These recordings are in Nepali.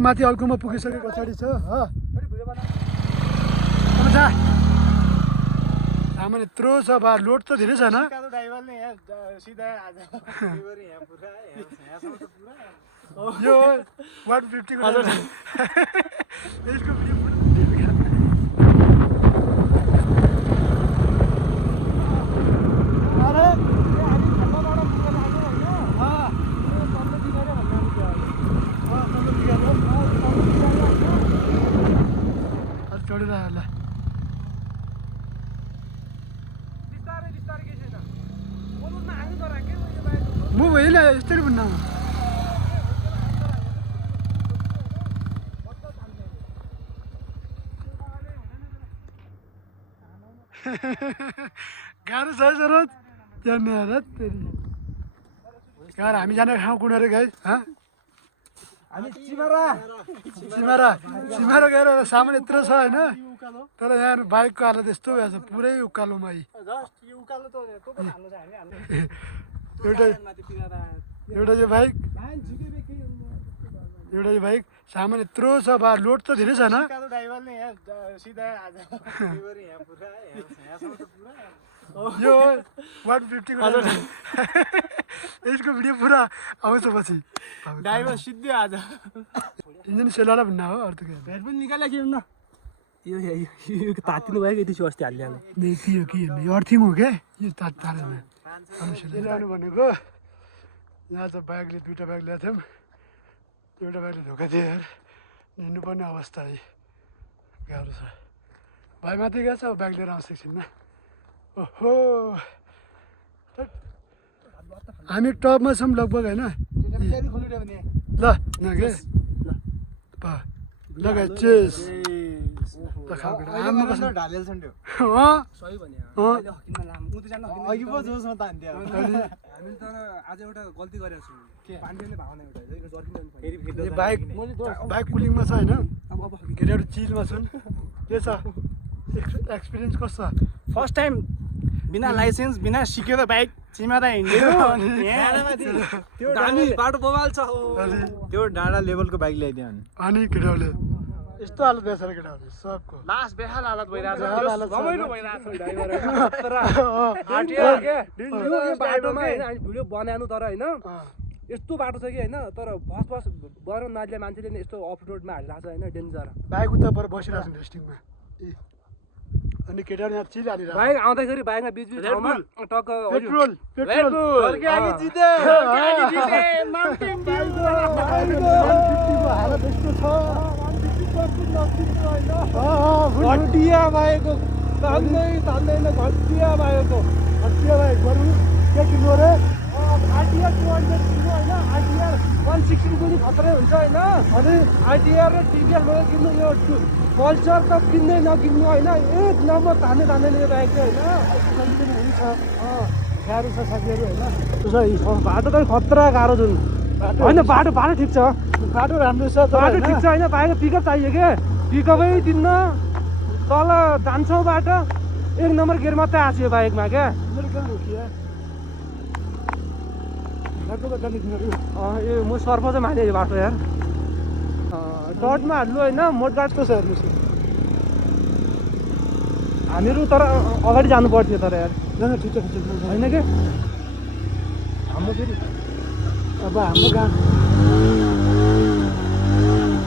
माथि अल्कुमा पुगिसके पछाडि छ हो सामान यत्रो छ बा लोड त धेरै छैन यो 150 को यसको चढिरहला म भइला यस्तै भन्नु गाह्रो छ जरुरत जान्ने हालत तेरी गाह्रो हामी जाने ठाउँ कुन अरे गाइस हामी सिमारा गएर सामान यत्रो छ होइन तर यहाँ बाइकको हालत यस्तो भएछ पुरै उकालोमा एउटा यो बाइक सामान यत्रो छ बा लोड त धेरै छैन यो 150 को यसको भिडियो पुरा आउँछ पछि ड्राइभर सिद्धै आज इन्जिन सेलाला भन्ना हो अरू त के भेट पनि निकाले के हुन्न यो तातिनु भयो यति अस्ति हालिहाल्नु नि के हो यो अर्थिङ हो के यो तारेन जानु भनेको यहाँ चाहिँ बाइकले दुईवटा बाइक ल्याएको थियौँ एउटा बाइकले धोका दियो यार हिँड्नुपर्ने अवस्था है गाह्रो छ भाइ माथि गएछ अब बाइक लिएर आउँछ एकछिनमा ओहो हामी टपमा छौँ लगभग होइन ल नगे लगा चेस बाइक कुलिङमा छ होइन केटाहरू चिलमा छन् के छ एक्सपिरियन्स कस्तो छ फर्स्ट टाइम बिना लाइसेन्स बिना सिकेर बाइक चिमारा हिँड्यो त्यो दामी बाटो बवाल छ त्यो डाँडा लेभलको बाइक ल्याइदियो अनि केटाहरूले यस्तो हालत भएछ र केटाहरूले सबको लास्ट बेहाल हालत भइरहेछ रमाइलो भइरहेछ बाटोमा होइन भिडियो बनाउनु तर होइन यस्तो बाटो छ कि होइन तर बस बर नजिया मान्छेले यस्तो अफ रोडमा हालिरहेको छ होइन डेन्जर बाइक उता पर बसिरहेको छ रेस्टिङमा अनि केटाहरू यहाँ चिल हालिरहेको बाइक आउँदाखेरि बाइकमा बिच ठाउँमा टक्क पेट्रोल हालत यस्तो छ घटिया भएको तान्दैन घटिया भएको बरु के किन्नु अरे आरटिआर 200 किन्नु होइन आरटिआर 160 पनि खतरै हुन्छ होइन अनि आरटिआर र टिभीआर लगेर किन्नु यो पल्सर त किन्दै नकिन्नु होइन एक नम्बर तान्दैन यो बाइक चाहिँ होइन गाह्रो छ साथीहरू होइन बाटो त खतरा गाह्रो जुन होइन बाटो ठिक छ बाटो राम्रो छ बाटो ठिक छ होइन बाइकको पिकअप चाहियो क्या पिकअपै दिन्न तल जान्छौँ बाटो एक नम्बर गियर मात्रै आएको यो बाइकमा क्या ए म सर्फ चाहिँ माने यो बाटो यार टटमा हाल्नु होइन मोटघाट कस्तो छ हेर्नुहोस् हामीहरू तर अगाडि जानु पर्थ्यो तर यार ठिक छ होइन के हाम्रो फेरि अब हाम्रो गाउँ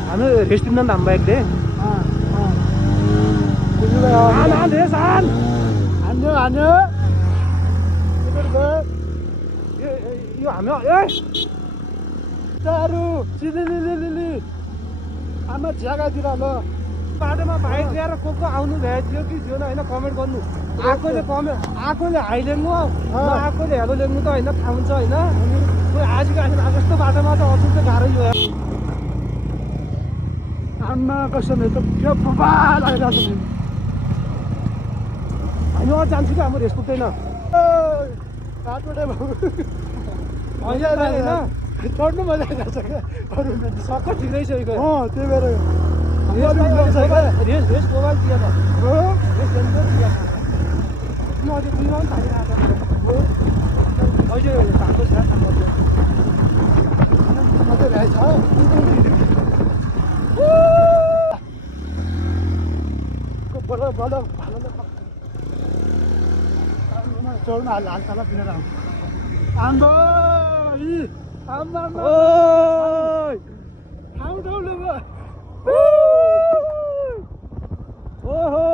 हामी रेस्ट दिँदा पनि हाम्रो बाइकले यो हामी आमा झ्यागातिर ल बाटोमा बाइक ल्याएर को आउनु भ्याइदियो कि थिएन होइन कमेन्ट गर्नु आएकोले हाई लेख्नु आएकोले हेलो लेख्नु त होइन थाहा हुन्छ होइन आजको जस्तो बाटोमा त अझै चाहिँ गाह्रै हो आमा कसम त त्यो बबाल आइरहेको छ हामी अझ जान्छु कि हाम्रो रेस पुग्दैन होइन चढ्नु मजा आइरहेको छ क्या अरू सक्कर ठिक रहेछ त्यही भएर रेस मोबाइल दिएर म अझै दुईमा पनि थालिरहेको अहिले भएको छ मात्रै भएछ बल चौन हालतला पिरेर आम्बो आम्बा ठाउँ ठाउँले ओहो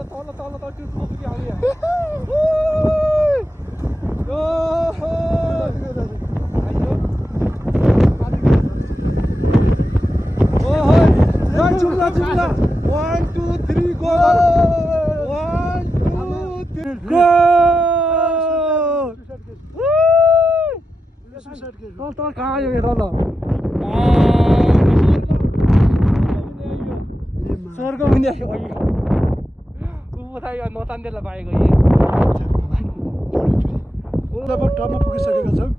तल त्यो टोपी आउने जुम्ला 1 2 3 गो 1 2 3 गो तल कहाँ आयो यो तल स्वर्ग पनि आयो उता यो नतान्देला पाएको टपमा पुगिसकेका छौँ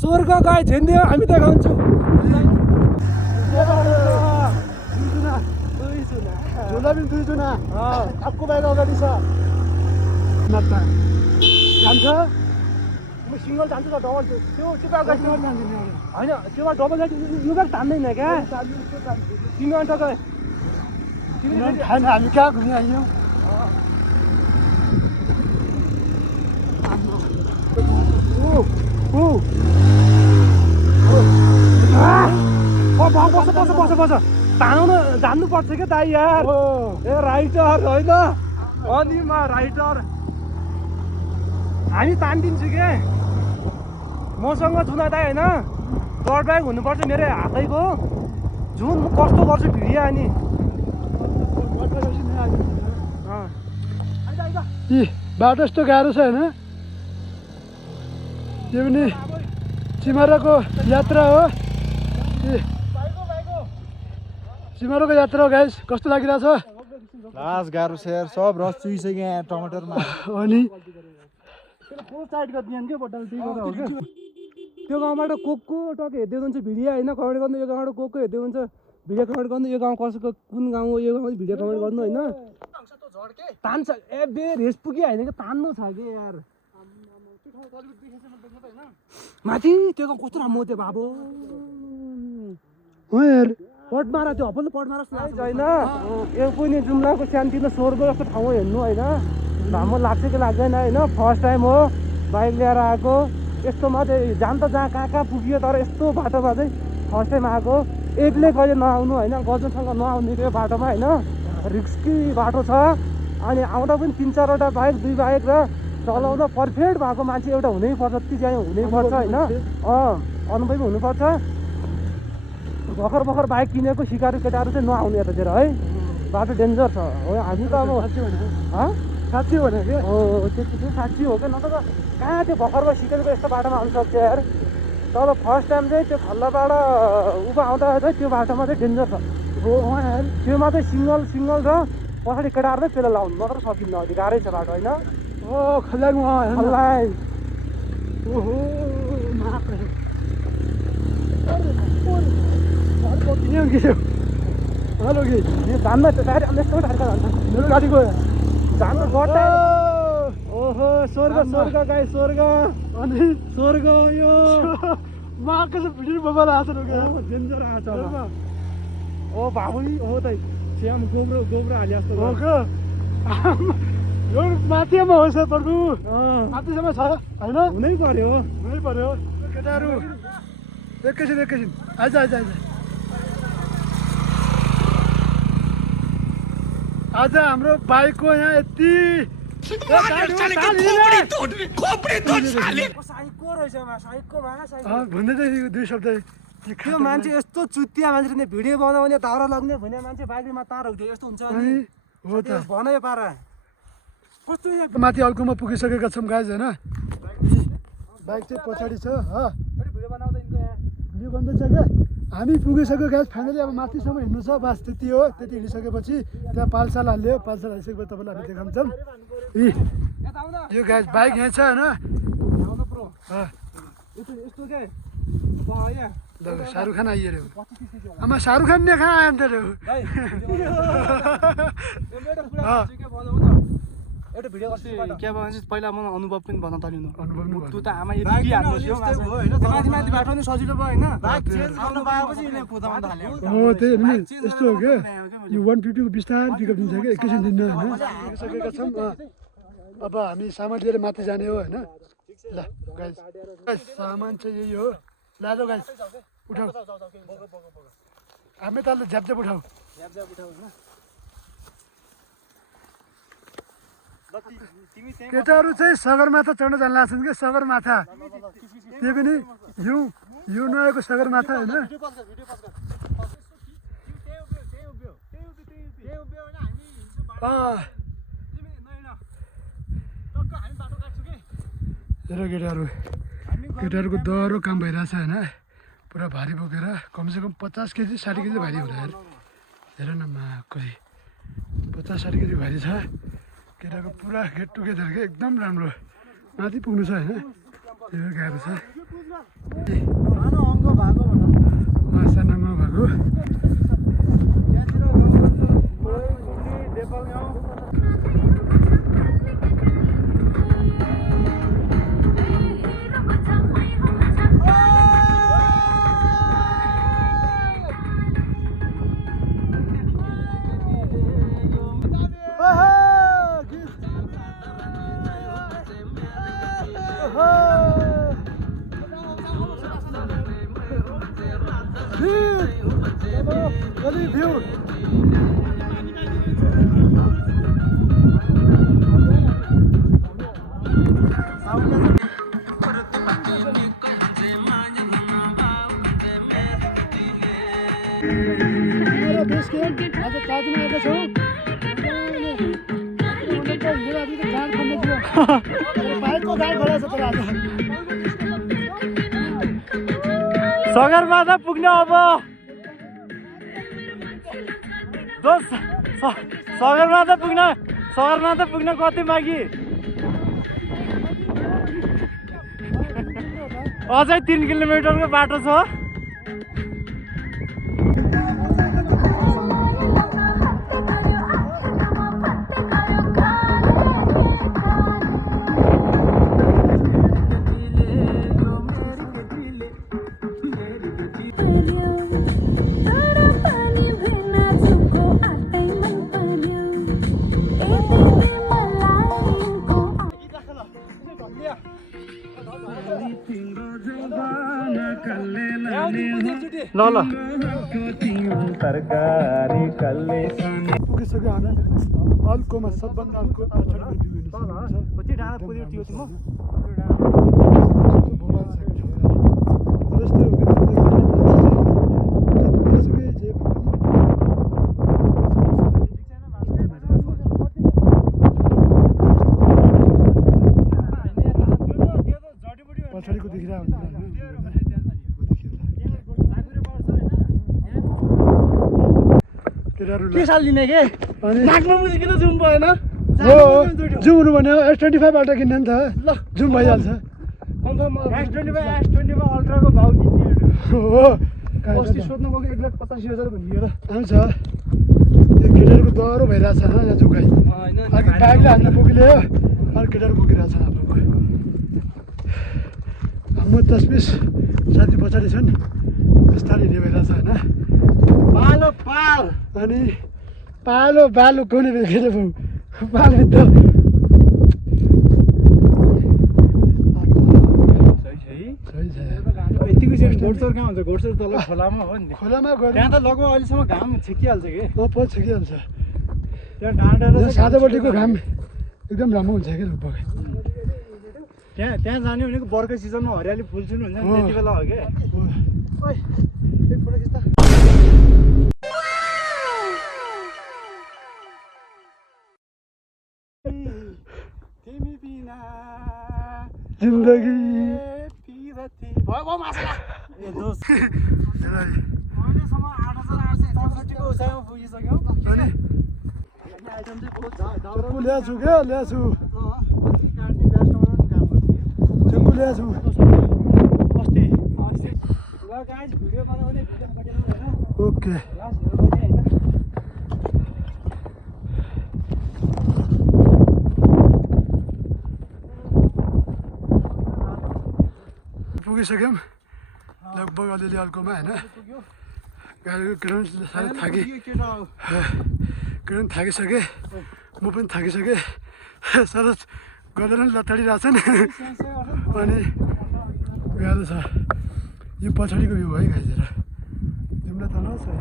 स्वर्ग गाई झेन्डे हामी देखाउँछौँ झोला पनि 2 जुना आपको बाइक अगाडि छ नत्ता जान्छ म सिङ्गल जान्छु त डबल त्यो अगाडि होइन त्योमा डबल जान्छ यो बाइक तान्दैन क्या तिमी अन्त गए खान हामी कहाँ घुम्न आयौँ बस तानाउन जान्नुपर्छ क्या दाइ यार ए राइटर होइन अनि राइटर हामी तानिदिन्छु के मसँग जुना दाइ होइन डट बाइक हुनुपर्छ मेरो हातैको जुन म कस्तो गर्छु भिडियो अनि बाटो यस्तो गाह्रो छ होइन त्यो पनि सिमाराको यात्रा हो सिमाराको यात्रा हो गाइस कस्तो लागिरहेछ लास गाह्रो छ यार सब रस चुइसक्यो यहाँ टमाटरमा अनि त्यो गाउँबाट को टक हेर्दै हुन्छ भिडियो होइन कमेन्ट गर्नु यो गाउँबाट को हेर्दै हुन्छ भिडियो कमेन्ट गर्नु यो गाउँ कसको कुन गाउँ हो यो गाउँमा भिडियो कमेन्ट गर्नु होइन तान्छ ए बे रेस पुग्यो होइन कि तान्नु छ कि यार माथि त्यो गाउँ कस्तो राम्रो त्यो बाबु हो यार पट मारा त्यो हप्पल पट मारा होइन यो पनि जुम्लाको सानोतिनो स्वर्ग जस्तो ठाउँ हेर्नु होइन राम्रो लाग्छ कि लाग्दैन होइन फर्स्ट टाइम हो बाइक लिएर आएको यस्तोमा चाहिँ जान त जहाँ कहाँ पुग्यो तर यस्तो बाटोमा चाहिँ फर्स्ट टाइम आएको एक्लै कहिले नआउनु होइन गजनसँग नआउने त्यो बाटोमा होइन रिस्की बाटो छ अनि आउँदा पनि 3-4वटा बाइक 2 बाइक र चलाउँदा पर्फेक्ट भएको मान्छे एउटा हुनैपर्छ त्यति चाहिँ हुनैपर्छ होइन अनुभवी हुनुपर्छ भर्खर बाइक किनेको सिकारु केटाहरू चाहिँ नआउने यतातिर है बाटो डेन्जर छ हो हामी त अब साँच्ची भने कि हो त्यो साँच्ची हो क्या नत्र कहाँ त्यो भर्खरमा सिकेको यस्तो बाटोमा आउनु सक्छ यार तर फर्स्ट टाइम चाहिँ त्यो खल्लाबाट उभो आउँदा चाहिँ त्यो बाटोमा चाहिँ डेन्जर छ हो त्योमा चाहिँ सिङ्गल र पछाडि केटाहरू नै पेला लाउनु मात्र सकिन्न अहिले गाह्रै छ बाटो होइन खल्लाइ ओहो हेलो कि यो जान्न त्यो गाडी यस्तो टाढा जान्छ मेरो गाडी गयो जानु गट्टा ओहो स्वर्ग गाई स्वर्ग अनि स्वर्ग यो माको चाहिँ भिडियो मोबाइल आएको छ डेन्जर आएको छ ओ बाबु हो त श्याम गोब्रो हाले जस्तो हो कि यो माथिमा हो सर प्रभु माथिसम्म छ होइन हुनै पर्यो केटाहरू एकैछिन आइज आज हाम्रो बाइकको यहाँ यति भन्दै चाहिँ 2 शब्द त्यो मान्छे यस्तो चुतिया मान्छे भिडियो बनाउने दाउरा लाग्ने भन्ने मान्छे बाइकमा तार हुँदै यस्तो हुन्छ हो त भनायो पारा कस्तो माथि अर्कोमा पुगिसकेका छौँ गाइज होइन बाइक चाहिँ पछाडि छ भिडियो बनाउँदा भिडियो बन्दैछ क्या हामी पुगिसक्यो गाइज फाइनली अब माथिसम्म हिँड्नु छ बस त्यति हो त्यति हिँडिसकेपछि त्यहाँ पालसाल हाल्यो पालसाल हालिसकेपछि तपाईँलाई हामी देखाउँछौँ यो गाइज बाइक यहाँ छ होइन शाहरुख खान आइयो रे आमा शाहरुख खान ने कहाँ आयो त रे एउटा भिडियो गर्छु के भन्छ पहिला म अनुभव पनि भन्न थाल्नु अनुभव नि तँ त आमा यति हाल्नुहोस् यो माथि माथि बाटो नि सजिलो भयो होइन आउनु पाएपछि यिनीहरू कुदाउन थाल्यो हो त्यही नि यस्तो हो क्या यो 150 को बिस्तारै पिकअप दिन्छ क्या एकैछिन दिन्न होइन सकेका छौँ अब हामी सामान लिएर माथि जाने हो होइन ल गाइस सामान चाहिँ यही हो लाजो गाइस उठाऊ हामी तल झ्याप उठाऊ केटाहरू चाहिँ सगरमाथा चढ्न जान लाग्छन् कि सगरमाथा त्यो पनि हिउँ नआएको सगरमाथा होइन हेर केटाहरूको दह्रो काम भइरहेछ होइन पुरा भारी बोकेर कमसेकम 50 केजी 60 केजी भारी होला हेर न कति 50-60 केजी भारी छ केटाको पुरा गेट टुगेदर के एकदम राम्रो माथि पुग्नु छ होइन त्यो गाह्रो छ सानो भएको आज ताजमा आएका छौँ बाइकको गाड खोला छ तर आज सगरमाथा पुग्न अब सगरमाथा पुग्न कति मागी अझै 3 किलोमिटरको बाटो छ ल तरकारी कल्ले पुगिसक्यो हामी अल्कोमा सबभन्दा अर्को कति डाँडा पुग्यो त्यो तिम्रो पछाडिको देखिरहेको हुन्छ के साल लिने के नाकमा मुजी किन जुम भएन जुम हुनु भन्यो S25 अल्ट्रा किन्ने नि त ल जुम भइहाल्छ S25 अल्ट्राको भाउ किन्ने हो अस्ति सोध्नु गएको 1,85,000 भनियो र आउँछ त्यो केटाहरूको दह्रो भइरहेछ यहाँ जुकाइ अघि बाइकले हान्न पुगिल्यो अरू केटाहरू पुगिरहेछ म 10-20 साथी पछाडि छन् बिस्तारै हिँड्ने भइरहेछ होइन अनि पालो बालो कुनै बेला पालो त यतिको चाहिँ घोडचोर कहाँ हुन्छ घोडचोर तल खोलामा हो नि खोलामा गयो त्यहाँ त लगभग अहिलेसम्म घाम छेकिहाल्छ कि पछि छेकिहाल्छ त्यहाँ डाँडा साँझपट्टिको घाम एकदम राम्रो हुन्छ क्या लगभग त्यहाँ जाने भनेको बर्खा सिजनमा हरियाली फुल सुन्नु हुन्छ त्यति बेला हो क्या तिमी बिना जिन्दगी भयो मासला ए दोस्त अहिलेसम्म 8,864 को उचाइमा पुगिसक्यौँ चक्कु ल्याछु क्या ल्याछु चक्कु ल्याछु अस्ति ल गाइस भिडियो बनाउने भिडियो पठाउनु हैन ओके पुगिसक्यौँ लगभग अलिअलि अल्कोमा होइन गाडीको किनौँ साह्रै किनौँ थाकिसकेँ म पनि थाकिसकेँ सरोज गरेर पनि लताडिरहेछन् अनि गाह्रो छ यो पछाडिको भ्यू है गाइजहरू तिमीलाई त नहोस् है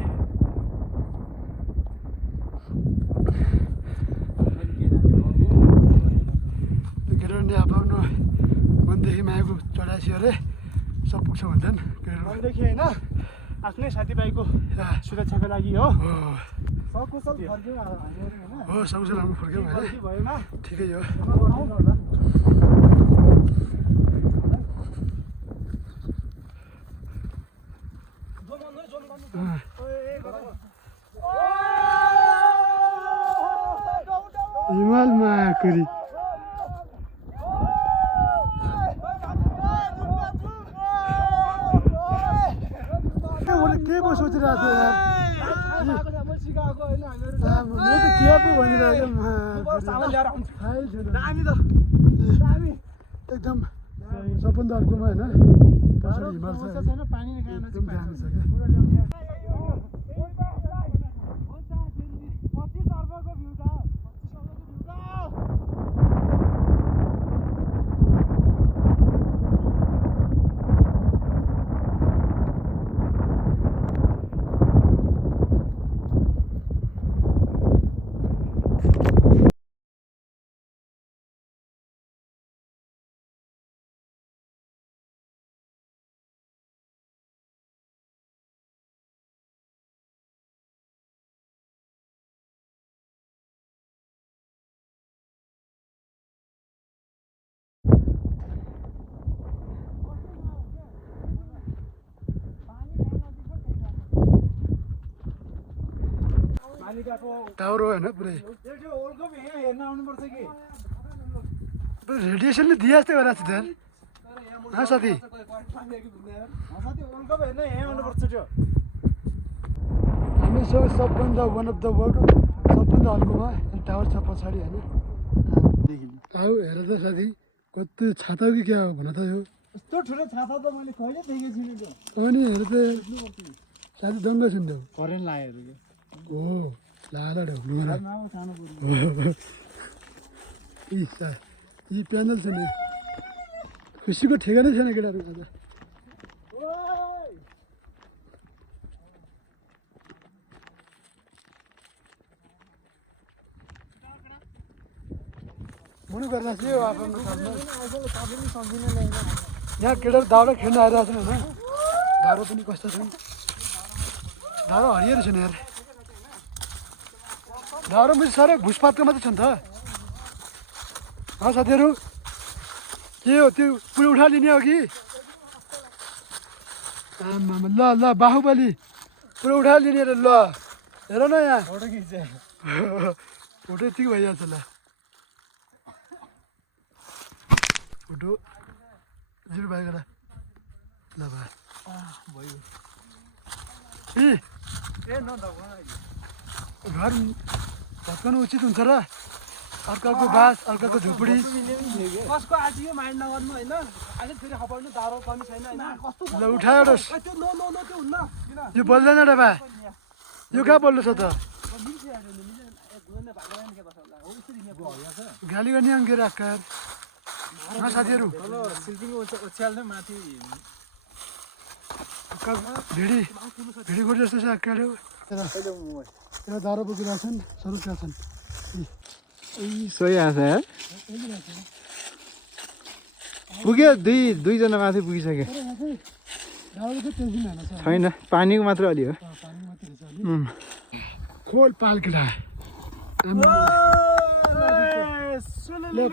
केटाहरूले आफ्नो मनदेखि मायाको चढासी अरे सब पुग्छ भन्छन् मनदेखि होइन आफ्नै साथीभाइको सुरक्षाको लागि हो सकुशल फर्क्यौँ हो सकुशल राम्रो फर्क्यौँ होइन भएमा ठिकै हो हिमालमा कुरी के पो सोचिरहेको थियो यार म त के पो भनिरहेको एकदम सबभन्दा अर्कोमा होइन पछाडि हिमाल छ एकदम दामी छ क्या टावर हो होइन पुरै रेडिएसनले दिए जस्तै गरेको छ त्यहाँ साथी हामी सबभन्दा वान अफ द वर्ल्ड सबभन्दा हल्कोमा टावर छ पछाडि होइन आऊ हेर त साथी कति छाता कि क्या हो भन त यो यस्तो ठुलो छाता त मैले कहिले देखेको छुइनँ त्यो अनि हेर त साथी दङ्ग छ नि करेन्ट लाग्यो हो लाला ढोक्नु यी प्यानल छ नि खुसीको ठेगानै छैन केटाहरू आज मुनि गर्दा चाहिँ यो आफ्नो यहाँ केटाहरू दाउरा खेल्न आइरहेको छन् होइन दाउरा पनि कस्तो छन् दाउरा हरियर छन् यार दाउरा पनि साह्रै भुसपातको मात्रै छ नि त साथीहरू के हो त्यो पुरै उठालिने हो कि आमामा ल ल बाहुबली पुरै उठालिने र ल हेर न यहाँ फोटो यतिकै भइहाल्छ ल फोटो जिरो भाइ गरा ल भयो घर भत्काउनु उचित हुन्छ र अर्काको बास अर्काको झुपडी कसको आज यो माइन्ड नगर्नु होइन आज फेरि हपाउनु दारो पनि छैन हैन कस्तो ल उठायो र त्यो नो नो नो त्यो हुन्न यो बोल्दैन रे बा यो कहाँ बोल्नु छ त गाली गर्ने अङ्केर आकार साथीहरू ओछ्याल्ने माथि भिडी भिडी गोड जस्तो छ आकारले यहाँ दारो बोकिरहेको छन् सरुका छन् सोही आछ यार पुग्यो दुईजना माथि पुगिसक्यो छैन पानीको मात्र अलि हो खोल पाल केटा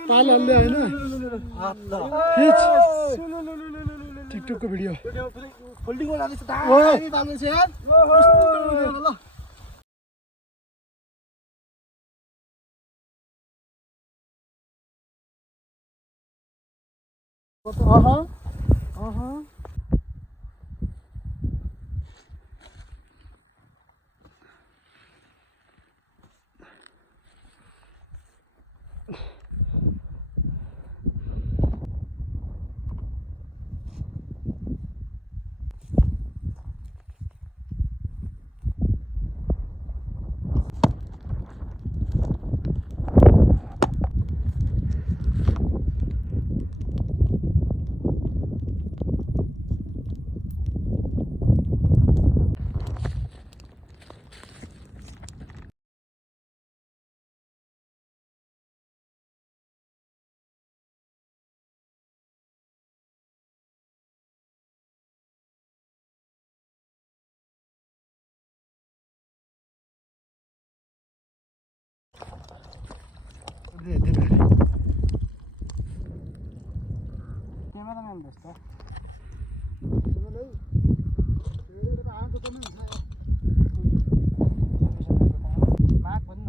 पाल हल्ले होइन टिकटकको भिडियो फोल्डिङ गर्दा चाहिँ दामी पाल्नु छ यार ल क्यामेराम्यान जस्तो माग भन्नु न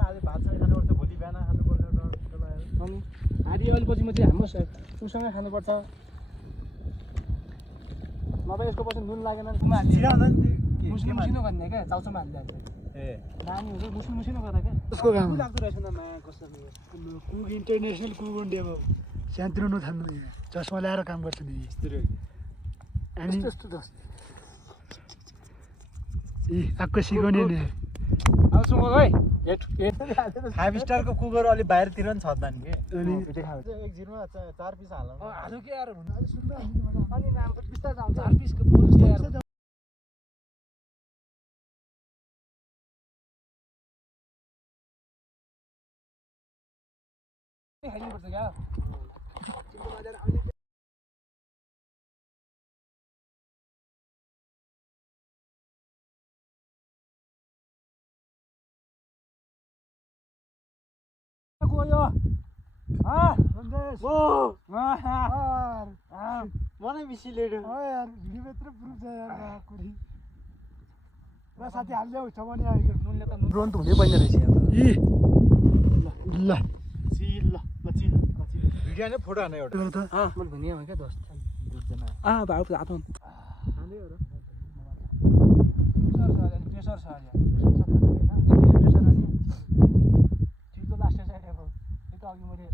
आज भात सँग खानुपर्छ भोलि बिहान खानुपर्छ अनि हारी अलिपछि म चाहिँ हाम्रो उसँगै खानुपर्छ नभए यसको पछि नुन लागेन मुस्लिम मुसिनो गर्ने क्या चाउचाउमा हालिदिएको ए नानीहरू मुस्लिम मुसिनो गर्दा क्या उसको काम लाग्दो रहेछ न माया कसरी कुक इन्टरनेसनल कुक इन्डिया भयो सानोतिनो नथान्नु चस्मा ल्याएर काम गर्छ नि अनि आक्क सिकाउने नि अब सुँगो है हेट 5 स्टारको कुकर अलि बाहिरतिर नि छँदैन के अनि एक जिरोमा 4 पिस हाल्नु हाल्नु के यार हुनु अनि नाम त बिस्तारै आउँछ 4 पिसको पोस्ट यार खाइनुपर्छ क्या गयो मलाई मिसी लेट यार भिडियो यत्रो प्रुफ छ यार कुरी र साथी हाल्दै छ भने आएको नुनले त ड्रोन त हुँदै पर्ने रहेछ यहाँ इ ल चिल चिल भिडियो नै फोटो हाने एउटा त मैले भने हो क्या दोस्त बुझ्दैन भाउ हातमा प्रेसर छ अरे प्रेसर अनि ठिकको लास्ट साइड अब त्यो अघि मैले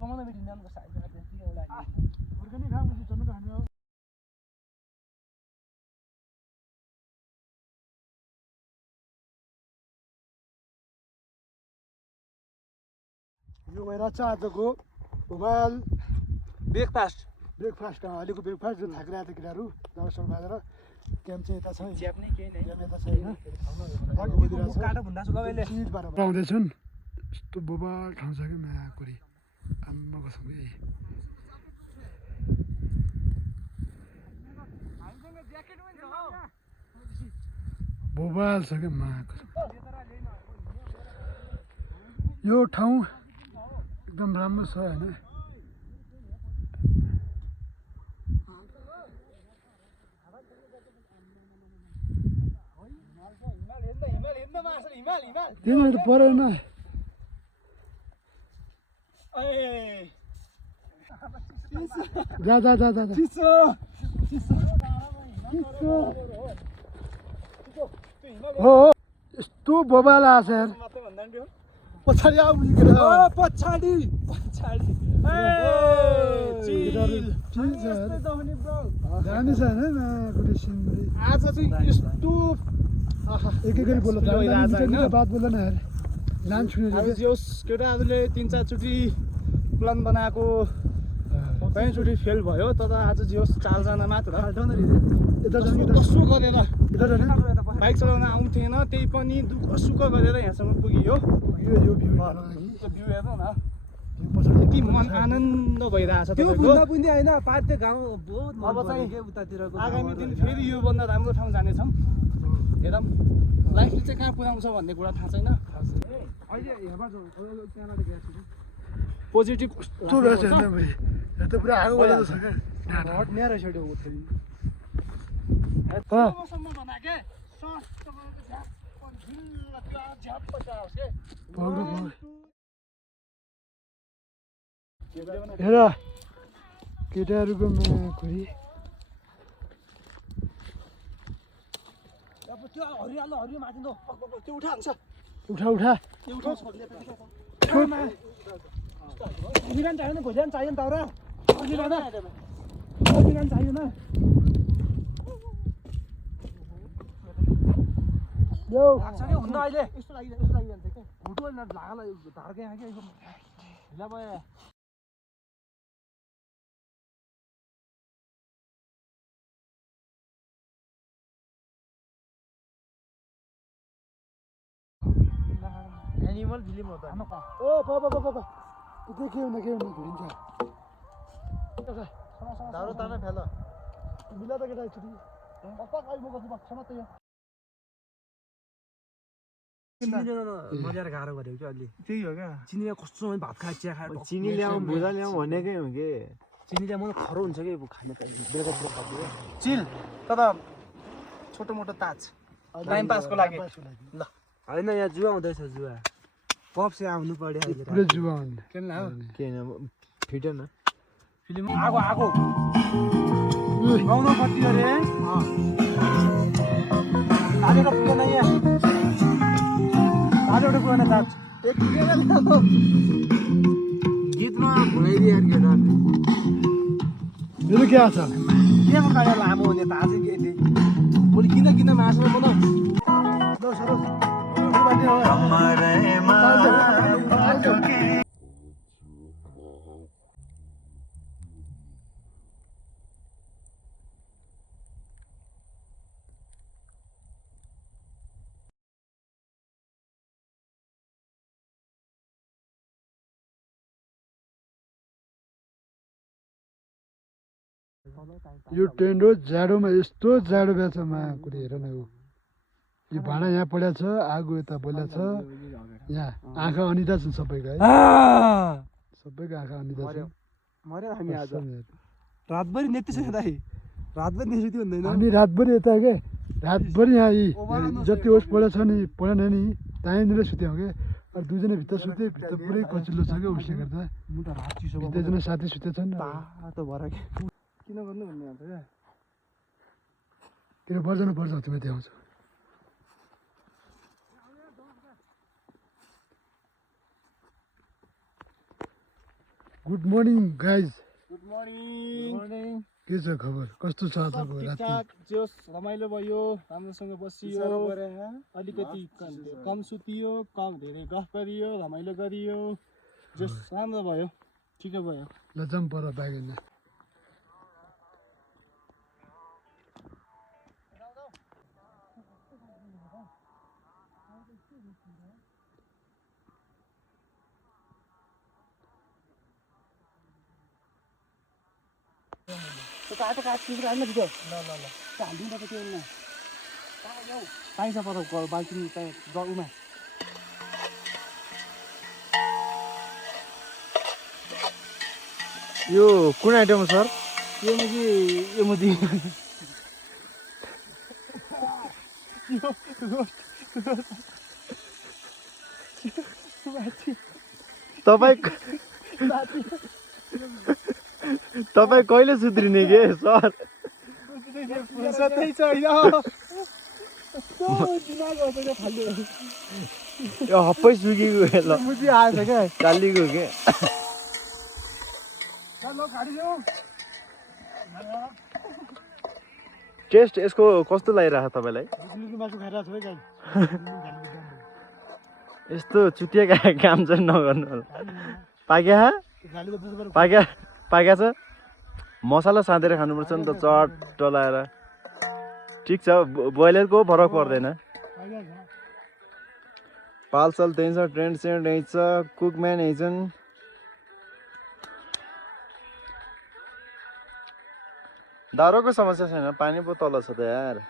कमाउन मिटिन्छ साइड एउटा अर्ग्यानिक खाऊ टमेटो खानु यो भइरहेछ आजको मोबाइल ब्रेकफास्ट ब्रेकफास्ट अहिलेको ब्रेकफास्ट जुन थाकिरहेको थियो केटाहरू दसौँ बाजेर क्याम्प चाहिँ यता छ ज्याप नै केही क्याम्प यता छैन काटो भुन्दा छु ल आउँदैछन् यस्तो बोबाल ठाउँ छ कि माकुरी आम्मा कसम बोबाल छ क्या माको यो ठाउँ एकदम राम्रो छ होइन त्यही त परेन जा जा जा जा हो यस्तो बोबाल आछ यार पछाडि आऊ पछाडि जाने छ होइन आज चाहिँ यस्तो एक एक गरी बोल्नु बात बोल्दैन यार नाम आज जोस् केटाहरूले 3-4 चोटि प्लान बनाएको कहीँचोटि फेल भयो तर आज जोस् 4 जना मात्र कसो गरेर बाइक चलाउन आउँथेन त्यही पनि दुःख सुख गरेर यहाँसम्म पुगियो यो भ्यू हेर्नु न यति मन आनन्द भइरहेछ अब चाहिँ आगामी दिन फेरि योभन्दा राम्रो ठाउँ जानेछौँ हेरौँ लाइफले चाहिँ कहाँ पुऱ्याउँछ भन्ने कुरा थाहा छैन पोजिटिभ कस्तो रहेछ हेर्न त पुरा आगो बजाउँछ क्या हट्ने रहेछ हेर केटाहरूको खुरी त्यो हरियालो हरियो माथि त्यो उठा हुन्छ उठा उठा बिहान चाहियो नि भोलि चाहियो नि त बिहान चाहियो न लाग्छ कि हुन्न अहिले यस्तो लागिजान्छ क्या घुटो लाग्ला धार्के ढिला भयो एनिमल फिल्म हो त ओ बाबा त्यो के हुन घुरिन्छ दारो ताना फेल बिला त केटा एकचोटि पप्पा आइ म गर्छु क्षमा त यो मजाले गाह्रो गरेको कि अलि त्यही हो क्या चिनी कस्तो भात खाए चिया खाए चिनी ल्याउँ भुजा ल्याउँ भनेकै हो कि चिनी ल्याउँ मलाई खरो हुन्छ कि खाने बेलुका खाएको चिल तर छोटो मोटो ताज टाइम पासको लागि ल होइन यहाँ जुवा हुँदैछ जुवा कप चाहिँ आउनु पर्यो अहिले पुरै जुवा हुने खेल्न हो के फिटेन फिल्म आगो गाउनु कति अरे आलेर पुगेन यहाँ आलेर पुगेन ताज गीतमा भुलाइदिए यार केटा मेरो के छ के को काँडा लामो हुने ताजै के थिए भोलि किन मासु बनाऊ ल सरोज यो टेन्ट हो जाडोमा यस्तो जाडो बेच माकुरी हेर न यो भाँडा यहाँ पड्या छ आगो यता बोल्या छ यहाँ आँखा अनिदा छन् सबैको है सबैको आँखा अनिदा छन् मर्यो हामी आज रातभरि नेत्ति छैन दाइ रातभरि नेत्ति हुँदैन हामी रातभरि यता के रातभरि यहाँ यी जति होस् पढेको छ नि पढेन नि त्यहीँनिर सुत्यौँ क्या अरू दुईजना भित्र सुत्यो भित्र पुरै कचिलो छ क्या उसले गर्दा म त रात चिसो दुईजना साथी सुतेछन् तातो भएर किन गर्नु भन्ने हुन्छ क्या किन बर्जनु पर्छ तिमी त्यहाँ आउँछ good morning guys good morning के छ खबर कस्तो छ आजको राति जोस रमाइलो भयो राम्रोसँग बसियो अलिकति कम सुतियो कम धेरै गफ गरियो रमाइलो गरियो जोस राम्रो भयो ठिकै भयो ल जाउँ पर बाइक काट तिम्रो होइन भिडियो ल हालिदिनु त त्यो पाइन्छ पर बाल्टिङ उमा यो कुन आइटम हो सर यो मुदी तपाईँ कहिले सुध्रिने के सर सधैँ छैन यो हप्पै सुकेको ल मुदी आएछ क्या कालीको के टेस्ट यसको कस्तो लागिरहेको तपाईँलाई मासु खाइरहेको छ है यस्तो चुतिया काम चाहिँ नगर्नु होला पाक्या छ मसला साँधेर खानुपर्छ नि त चट्ट लाएर ठिक छ ब्रोइलरको फरक पर्दैन पालसाल त्यही छ ट्रेन्ड सेन्ट यही छ कुकम्यान यही छन् दाउराको समस्या छैन पानी पो तल छ त यार